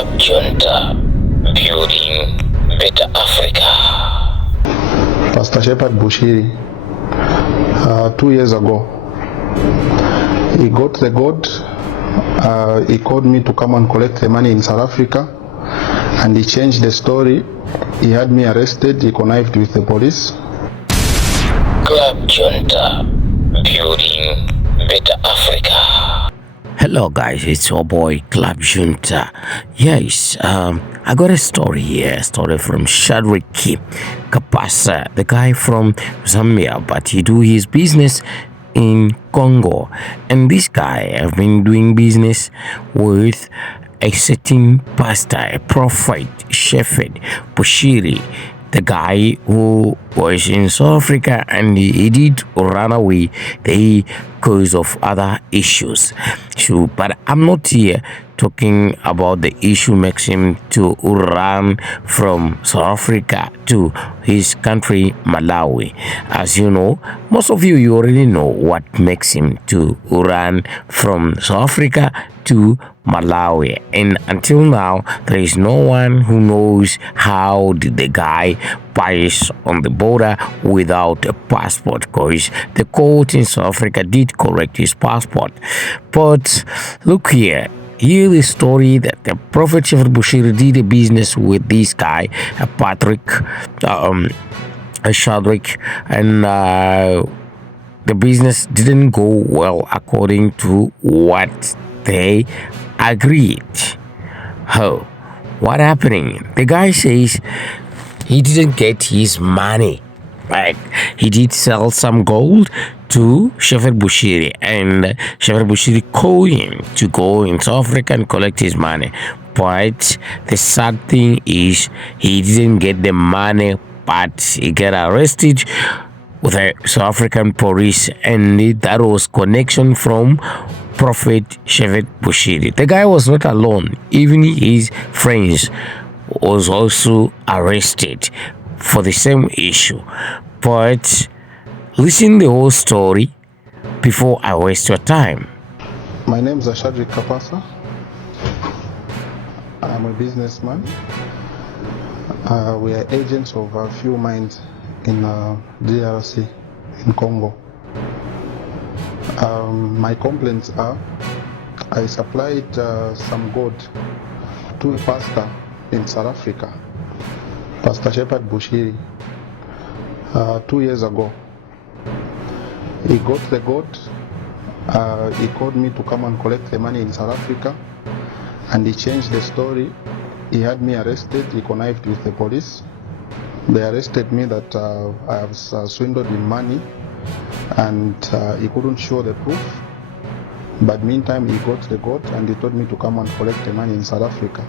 Club Junta, building better Africa. Pastor Shepherd Bushiri, 2 years ago, he got the God. He called me to come and collect the money in South Africa, and he changed the story. He had me arrested. He connived with the police. Club Junta, building better Africa. Hello guys, it's your boy Club Junta. Yes, I got a story here, a story from Shadreck, Kapasa, the guy from Zambia, but he do his business in Congo. And this guy have been doing business with a certain pastor, a prophet, Shepherd Bushiri, the guy who was in South Africa, and he did run away because of other issues. So, but I'm not here talking about the issue makes him to run from South Africa to his country Malawi. As you know, most of you already know what makes him to run from South Africa to Malawi, and until now there is no one who knows how did the guy pass on the border without a passport, because the court in South Africa did correct his passport. But look here, hear the story that the Prophet Shepherd Bushiri did a business with this guy, Shadreck, and the business didn't go well according to what they agreed. Oh, what happening? The guy says he didn't get his money back. He did sell some gold to Shepherd Bushiri, and Shepherd Bushiri called him to go in South Africa and collect his money. But the sad thing is he didn't get the money, but he got arrested with the South African police, and that was connection from Prophet Shepherd Bushiri. The guy was not alone. Even his friends was also arrested for the same issue. But listen the whole story before I waste your time. My name is Shadreck Kapasa. I'm a businessman. We are agents of a few mines in DRC, in Congo. My complaints are I supplied some gold to a pastor in South Africa, Pastor Shepherd Bushiri, 2 years ago. He got the gold. He called me to come and collect the money in South Africa, and he changed the story. He had me arrested. He connived with the police. They arrested me that I have swindled him money, and he couldn't show the proof. But meantime, he got the gold, and he told me to come and collect the money in South Africa.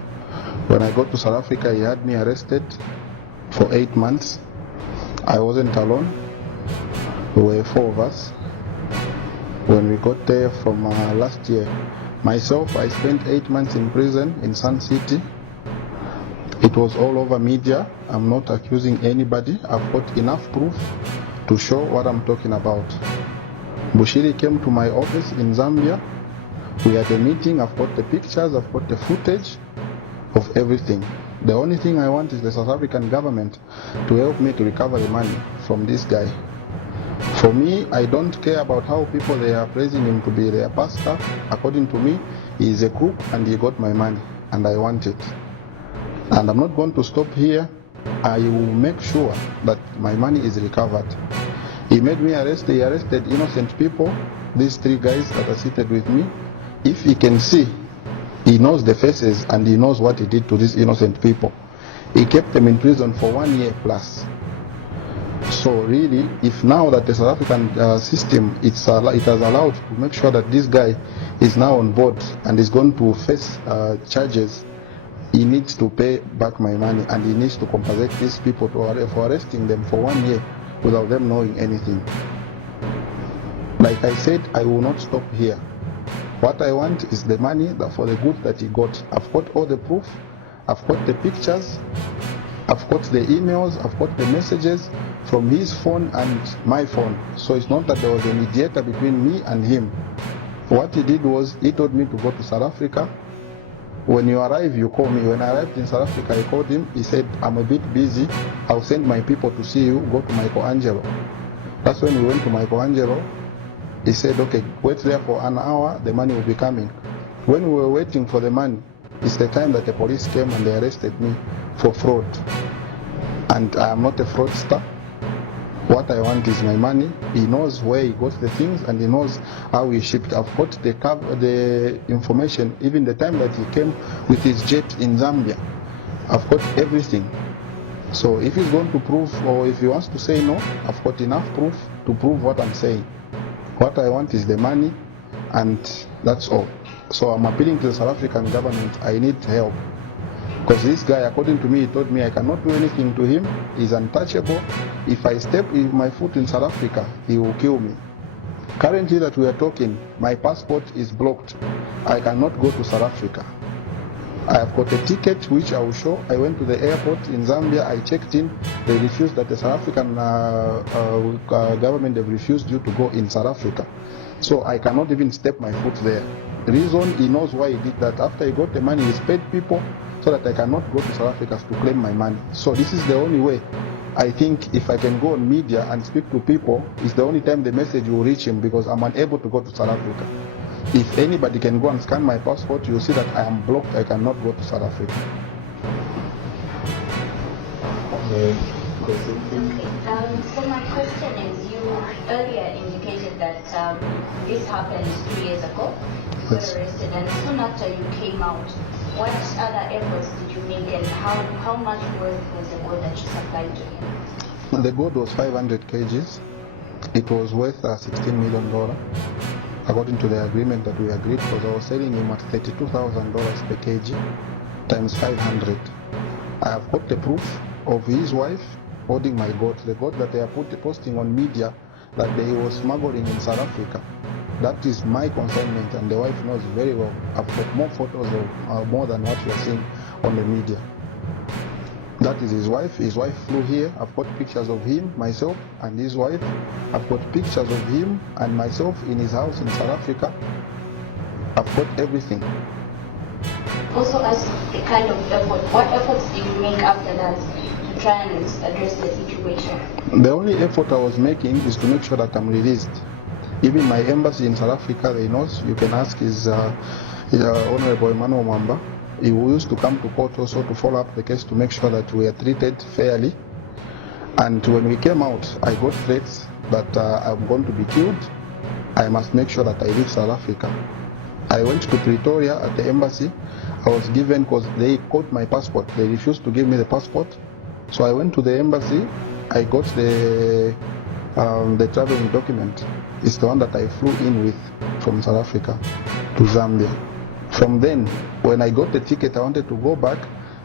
When I got to South Africa, he had me arrested for 8 months. I wasn't alone. We were 4 of us. When we got there from last year, myself, I spent 8 months in prison in Sun City. It was all over media. I'm not accusing anybody. I've got enough proof to show what I'm talking about. Bushiri came to my office in Zambia. We had a meeting. I've got the pictures. I've got the footage of everything. The only thing I want is the South African government to help me to recover the money from this guy. For me, I don't care about how people they are praising him to be their pastor. According to me, he is a crook and he got my money, and I want it. And I'm not going to stop here. I will make sure that my money is recovered. He made me arrest. He arrested innocent people. These 3 guys that are seated with me. If he can see, he knows the faces and he knows what he did to these innocent people. He kept them in prison for 1 year plus. So really, if now that the South African system it has allowed to make sure that this guy is now on board and is going to face charges, he needs to pay back my money, and he needs to compensate these people for arresting them for 1 year without them knowing anything. Like I said, I will not stop here. What I want is the money for the good that he got. I've got all the proof. I've got the pictures. I've got the emails. I've got the messages from his phone and my phone. So it's not that there was a mediator between me and him. What he did was he told me to go to South Africa when you arrive, you call me. When I arrived in South Africa, I called him. He said, I'm a bit busy. I'll send my people to see you. Go to Michelangelo. That's when we went to Michelangelo. He said, okay, wait there for an hour. The money will be coming. When we were waiting for the money, it's the time that the police came and they arrested me for fraud. And I am not a fraudster. What I want is my money. He knows where he got the things and he knows how he shipped. I've got the information, even the time that he came with his jet in Zambia. I've got everything. So if he's going to prove, or if he wants to say no, I've got enough proof to prove what I'm saying. What I want is the money, and that's all. So I'm appealing to the South African government. I need help. Because this guy, according to me, he told me I cannot do anything to him. He's untouchable. If I step my foot in South Africa, he will kill me. Currently that we are talking, my passport is blocked. I cannot go to South Africa. I have got a ticket which I will show. I went to the airport in Zambia. I checked in. They refused that the South African government, they've refused you to go in South Africa. So I cannot even step my foot there. The reason, he knows why he did that. After he got the money, he's paid people so that I cannot go to South Africa to claim my money. So this is the only way. I think if I can go on media and speak to people, it's the only time the message will reach him, because I'm unable to go to South Africa. If anybody can go and scan my passport, you'll see that I am blocked. I cannot go to South Africa. Okay, so my question is, you earlier indicated that this happened 2 years ago. You got arrested, and soon after you came out, what other efforts did you make, and how much worth was the gold that you supplied to him? The gold was 500 kgs. It was worth $16 million. According to the agreement that we agreed, because I was selling him at $32,000 per kg times 500. I have got the proof of his wife holding my gold, the gold that they are posting on media that they were smuggling in South Africa. That is my consignment, and the wife knows very well. I've got more photos of more than what you are seeing on the media. That is his wife. His wife flew here. I've got pictures of him, myself, and his wife. I've got pictures of him and myself in his house in South Africa. I've got everything. Also, as a kind of effort, what efforts did you make after that to try and address the situation? The only effort I was making is to make sure that I'm released. Even my embassy in South Africa, they know. You can ask his Honorable Emmanuel Mwamba. He used to come to court also to follow up the case to make sure that we are treated fairly. And when we came out, I got threats that I'm going to be killed. I must make sure that I leave South Africa. I went to Pretoria at the embassy. I was given, because they caught my passport. They refused to give me the passport. So I went to the embassy. I got the traveling document. It's the one that I flew in with from South Africa to Zambia. From then, when I got the ticket, I wanted to go back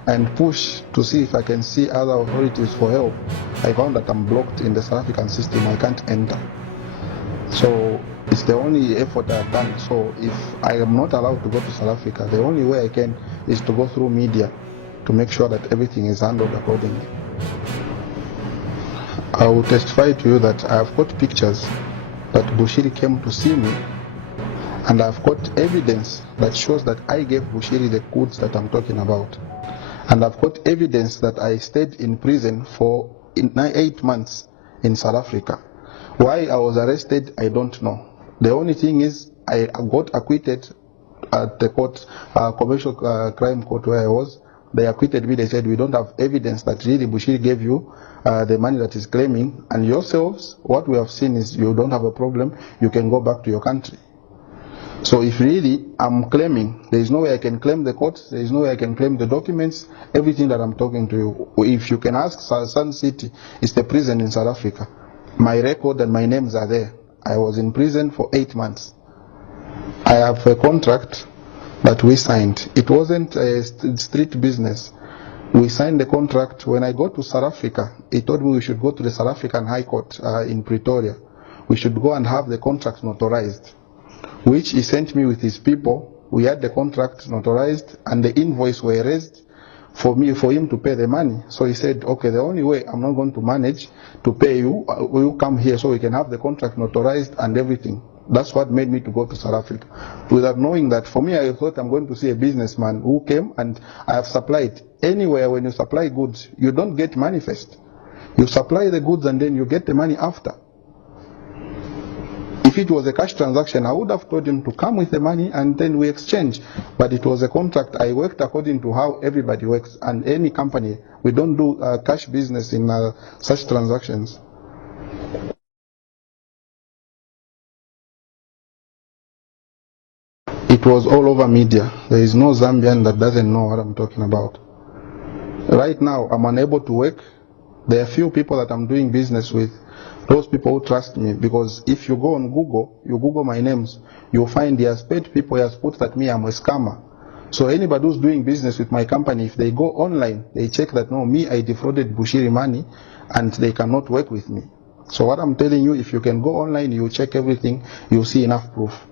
and push to see if I can see other authorities for help. I found that I'm blocked in the South African system. I can't enter. So it's the only effort I've done. So if I am not allowed to go to South Africa, the only way I can is to go through media to make sure that everything is handled accordingly. I will testify to you that I have got pictures that Bushiri came to see me, and I've got evidence that shows that I gave Bushiri the goods that I'm talking about. And I've got evidence that I stayed in prison for 8 months in South Africa. Why I was arrested, I don't know. The only thing is I got acquitted at the court, commercial crime court where I was. They acquitted me. They said, we don't have evidence that really Bushiri gave you the money that is claiming. And yourselves, what we have seen is you don't have a problem. You can go back to your country. So if really I'm claiming, there is no way I can claim the court, there is no way I can claim the documents, everything that I'm talking to you. If you can ask, Sun City is the prison in South Africa. My record and my names are there. I was in prison for 8 months. I have a contract that we signed. It wasn't a street business. We signed the contract. When I got to South Africa, he told me we should go to the South African High Court in Pretoria. We should go and have the contract notarized, which he sent me with his people. We had the contract notarized and the invoice were raised for him to pay the money. So he said, okay, the only way I'm not going to manage to pay you, will you come here so we can have the contract notarized and everything. That's what made me to go to South Africa. Without knowing that, for me, I thought I'm going to see a businessman who came and I have supplied. Anywhere when you supply goods, you don't get money first. You supply the goods and then you get the money after. If it was a cash transaction, I would have told him to come with the money and then we exchange. But it was a contract. I worked according to how everybody works. And any company, we don't do cash business in such transactions. It was all over media. There is no Zambian that doesn't know what I'm talking about. Right now, I'm unable to work. There are few people that I'm doing business with. Those people who trust me, because if you go on Google, you Google my names, you'll find he has paid people, he has put that me, I'm a scammer. So anybody who's doing business with my company, if they go online, they check that no, me, I defrauded Bushiri money and they cannot work with me. So what I'm telling you, if you can go online, you check everything, you'll see enough proof.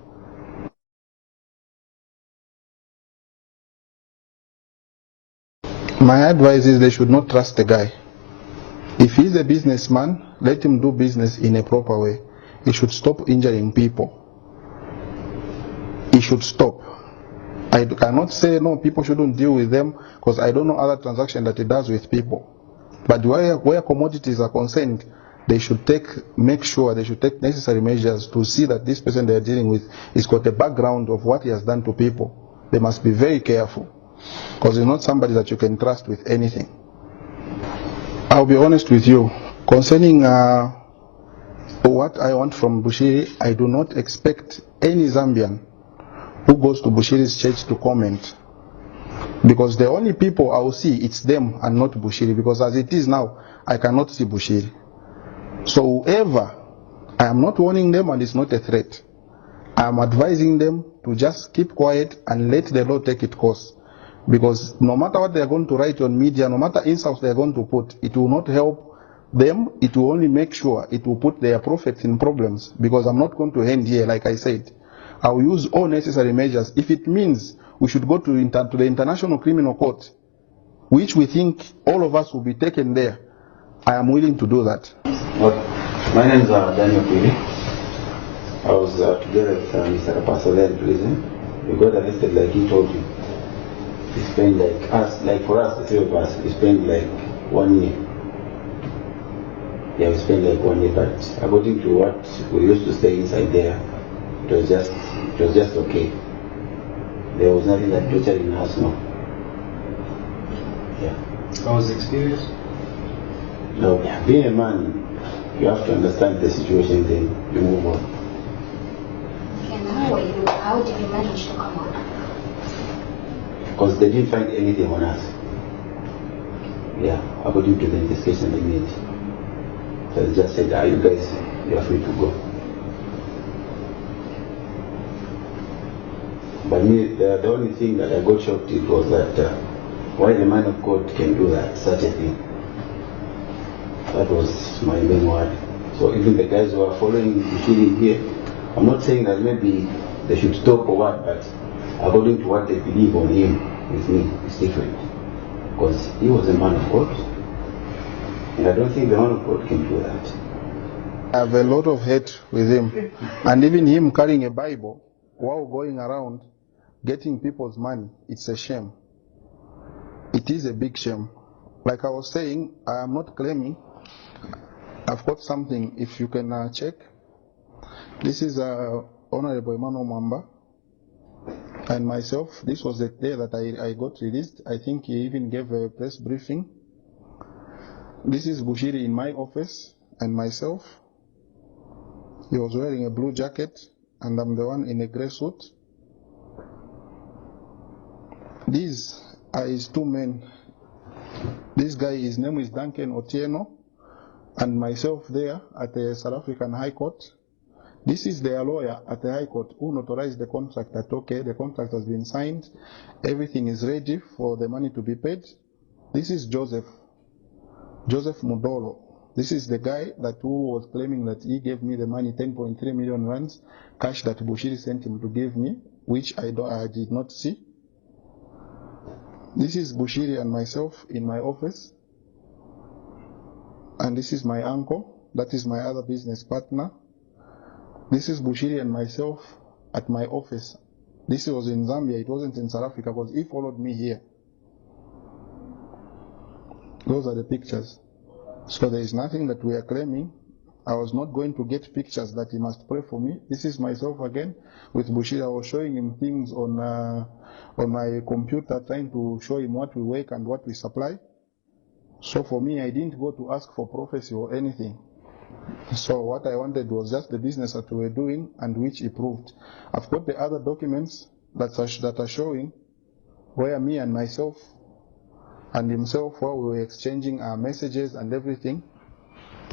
My advice is they should not trust the guy. If he's a businessman, let him do business in a proper way. He should stop injuring people. He should stop. I cannot say no, people shouldn't deal with them, because I don't know other transactions that he does with people. But where commodities are concerned, they should make sure they should take necessary measures to see that this person they are dealing with has got a background of what he has done to people. They must be very careful, because he's not somebody that you can trust with anything. I'll be honest with you, concerning what I want from Bushiri, I do not expect any Zambian who goes to Bushiri's church to comment. Because the only people I will see, it's them and not Bushiri. Because as it is now, I cannot see Bushiri. So whoever, I am not warning them and it's not a threat. I am advising them to just keep quiet and let the law take its course. Because no matter what they are going to write on media, no matter insults they are going to put, it will not help them. It will only make sure it will put their prophets in problems. Because I'm not going to end here, like I said. I will use all necessary measures. If it means we should go to the International Criminal Court, which we think all of us will be taken there, I am willing to do that. My name is Daniel Pili. I was together with Mr. Kapasa there in prison. We got arrested like he told you. He spent for us, the three of us, we spent like 1 year. Yeah, we spent like 1 year, but according to what we used to stay inside there, it was just okay. There was nothing that torturing us, no. Yeah. How was the experience? No, being a man, you have to understand the situation, then you move on. And how did you manage to come out? Because they didn't find anything on us. Yeah, according to the investigation they made. So they just said, you guys, you are free to go. But me, the only thing that I got shocked at was that why the man of God can do that, such a thing. That was my main worry. So even the guys who are following Bushiri here, I'm not saying that maybe they should stop or what, but according to what they believe on him, with me, it's different. Because he was a man of God. And I don't think the man of God can do that. I have a lot of hate with him. And even him carrying a Bible while going around getting people's money, it's a shame. It is a big shame. Like I was saying, I am not claiming. I've got something, if you can check. This is Honorable Emmanuel Mwamba and myself. This was the day that I got released. I think he even gave a press briefing. This is Bushiri in my office and myself. He was wearing a blue jacket and I'm the one in a gray suit. These are his two men. This guy, his name is Duncan Otieno, and myself there at the South African High Court. This is their lawyer at the High Court who notarized the contract that, okay, the contract has been signed, everything is ready for the money to be paid. This is Joseph Mudolo. This is the guy that who was claiming that he gave me the money, 10.3 million rands, cash that Bushiri sent him to give me, which I did not see. This is Bushiri and myself in my office. And this is my uncle. That is my other business partner. This is Bushiri and myself at my office. This was in Zambia, it wasn't in South Africa because he followed me here. Those are the pictures. So there is nothing that we are claiming. I was not going to get pictures that he must pray for me. This is myself again with Bushiri. I was showing him things on my computer, trying to show him what we work and what we supply. So for me, I didn't go to ask for prophecy or anything. So what I wanted was just the business that we were doing and which he proved. I've got the other documents that are showing where me and myself and himself, where we were exchanging our messages and everything.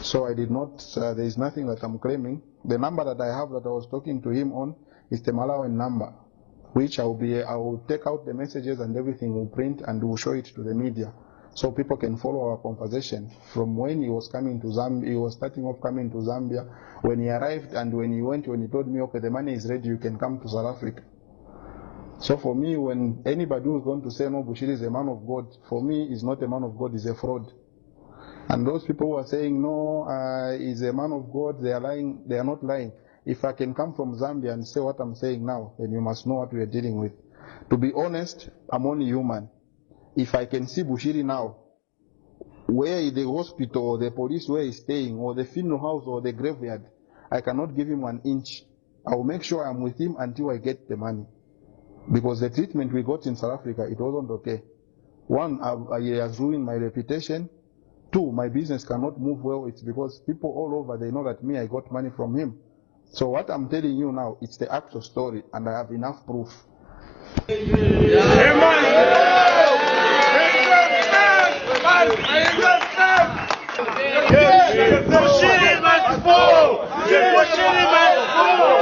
So I did not, there is nothing that I'm claiming. The number that I have that I was talking to him on is the Malawian number, which I will take out the messages and everything, we'll print and we'll show it to the media. So people can follow our conversation from when he was coming to Zambia, he was starting off coming to Zambia, when he arrived and when he went, when he told me, okay, the money is ready, you can come to South Africa. So for me, when anybody who's going to say, no, Bushiri is a man of God, for me, he's not a man of God, he's a fraud. And those people who are saying, no, he's a man of God, they are lying, they are not lying. If I can come from Zambia and say what I'm saying now, then you must know what we are dealing with. To be honest, I'm only human. If I can see Bushiri now, where the hospital or the police where he's staying, or the funeral house or the graveyard, I cannot give him 1 inch. I will make sure I'm with him until I get the money. Because the treatment we got in South Africa, it wasn't okay. One, he has ruined my reputation. Two, my business cannot move well. It's because people all over, they know that me, I got money from him. So what I'm telling you now, it's the actual story, and I have enough proof. Bushiri must fall! Bushiri must fall!